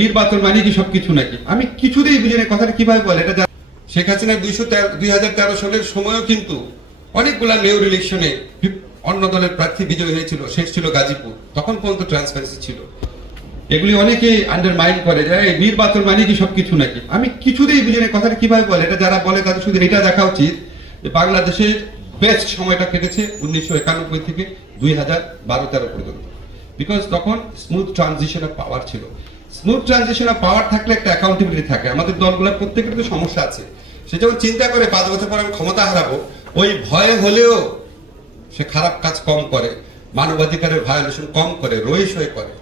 নির্বাচন মানে কি সবকিছু নাকি? আমি কিছুতেই বুঝি না কথাটা কীভাবে বলে, এটা শেখ হাসিনা দুইশো দুই হাজার সালের সময়ও কিন্তু অনেকগুলা মেয়র ইলেকশনে অন্য দলের প্রার্থী বিজয়ী হয়েছিল, শেষ ছিল গাজীপুর। তখন পর্যন্ত ট্রান্সপারেন্সি ছিল। এগুলি করে নির্বাচন মানে কি সবকিছু নাকি? আমি কিছুতেই বুঝি না কথাটা কীভাবে বলে, এটা যারা বলে তাদের শুধু এটা দেখা উচিত যে বাংলাদেশের বেস্ট সময়টা কেটেছে উনিশশো একানব্বই থেকে দুই হাজার বারো তেরো পর্যন্ত। বিকজ তখন স্মুথ ট্রানজিশন অফ পাওয়ার ছিল। স্মুথ ট্রানজিশন অফ পাওয়ার থাকলে একটা অ্যাকাউন্টেবিলিটি থাকে। আমাদের দলগুলোর প্রত্যেকের তো সমস্যা আছে। সে যখন চিন্তা করে পাঁচ বছর পর আমি ক্ষমতা হারাবো, ওই ভয়ে হলেও সে খারাপ কাজ কম করে, মানবাধিকারের ভায়োলেশন কম করে রইস হয়ে করে।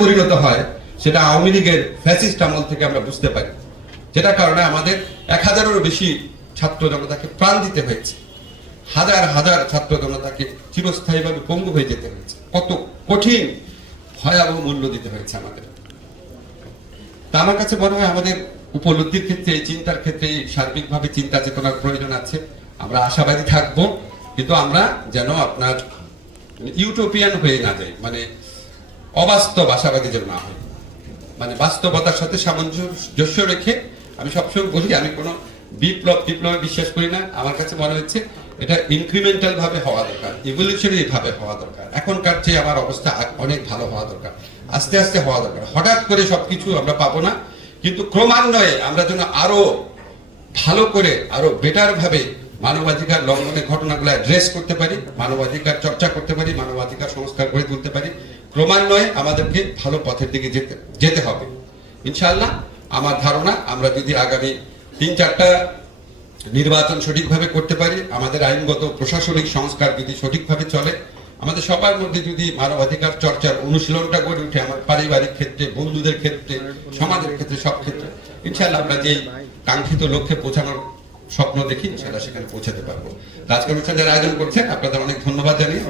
পরিণত হয়, সেটা আওয়ামী লীগের ফ্যাসিস্ট আমল থেকে আমরা বুঝতে পারি। যেটার কারণে আমাদের এক হাজারেরও বেশি ছাত্র জনতাকে প্রাণ দিতে হয়েছে। হাজার হাজার ছাত্র জনতাকে চিরস্থায়ীভাবে পঙ্গু হয়ে যেতে হয়েছে। কত কঠিন, ভয়াবহ মূল্য দিতে হয়েছে আমাদের। তা আমার কাছে মনে হয় আমাদের উপলব্ধির ক্ষেত্রে, চিন্তার ক্ষেত্রে, সার্বিকভাবে চিন্তা চেতনার প্রয়োজন আছে। আমরা আশাবাদী থাকব, কিন্তু আমরা যেন আপনার ইউটোপিয়ান হয়ে না যাই মানে অবাস্তব আশাবাদী যেন না হয়। মানে বাস্তবতার সাথে সামঞ্জস্য রেখে আমি সবসময় বলি, আমি কোনো বিপ্লব বিপ্লবে বিশ্বাস করি না। আমার কাছে মনে হচ্ছে এটা ইনক্রিমেন্টাল ভাবে হওয়া দরকার ইভলিউশনারি ভাবে হওয়া দরকার। এখনকার চেয়ে আমার অবস্থা অনেক ভালো হওয়া দরকার, আস্তে আস্তে হওয়া দরকার। হঠাৎ করে সবকিছু আমরা পাবো না, কিন্তু ক্রমান্বয়ে আমরা যেন আরও ভালো করে, আরও বেটার ভাবে মানবাধিকার লঙ্ঘনের ঘটনাগুলো অ্যাড্রেস করতে পারি, মানবাধিকার চর্চা করতে পারি, মানবাধিকার সংস্কার গড়ে তুলতে পারি, ক্রমান্বয়ে আমাদেরকে ভালো পথের দিকে যেতে যেতে হবে। ইনশাআল্লাহ, আমার ধারণা, আমরা যদি আগামী তিন চারটা নির্বাচন সঠিকভাবে করতে পারি, আমাদের আইনগত প্রশাসনিক সংস্কার যদি সঠিকভাবে চলে। আমাদের সবার মধ্যে যদি মানবাধিকার চর্চার অনুশীলনটা গড়ে উঠে আমার পারিবারিক ক্ষেত্রে, বন্ধুদের ক্ষেত্রে, সমাজের ক্ষেত্রে, সব ক্ষেত্রে ইনশাল্লাহ আমরা যেই কাঙ্ক্ষিত লক্ষ্যে পৌঁছানোর স্বপ্ন দেখি ইনশাল্লাহ সেখানে পৌঁছাতে পারব। রাজকর্মী যারা আয়োজন করছেন, আপনাদের অনেক ধন্যবাদ জানিয়ে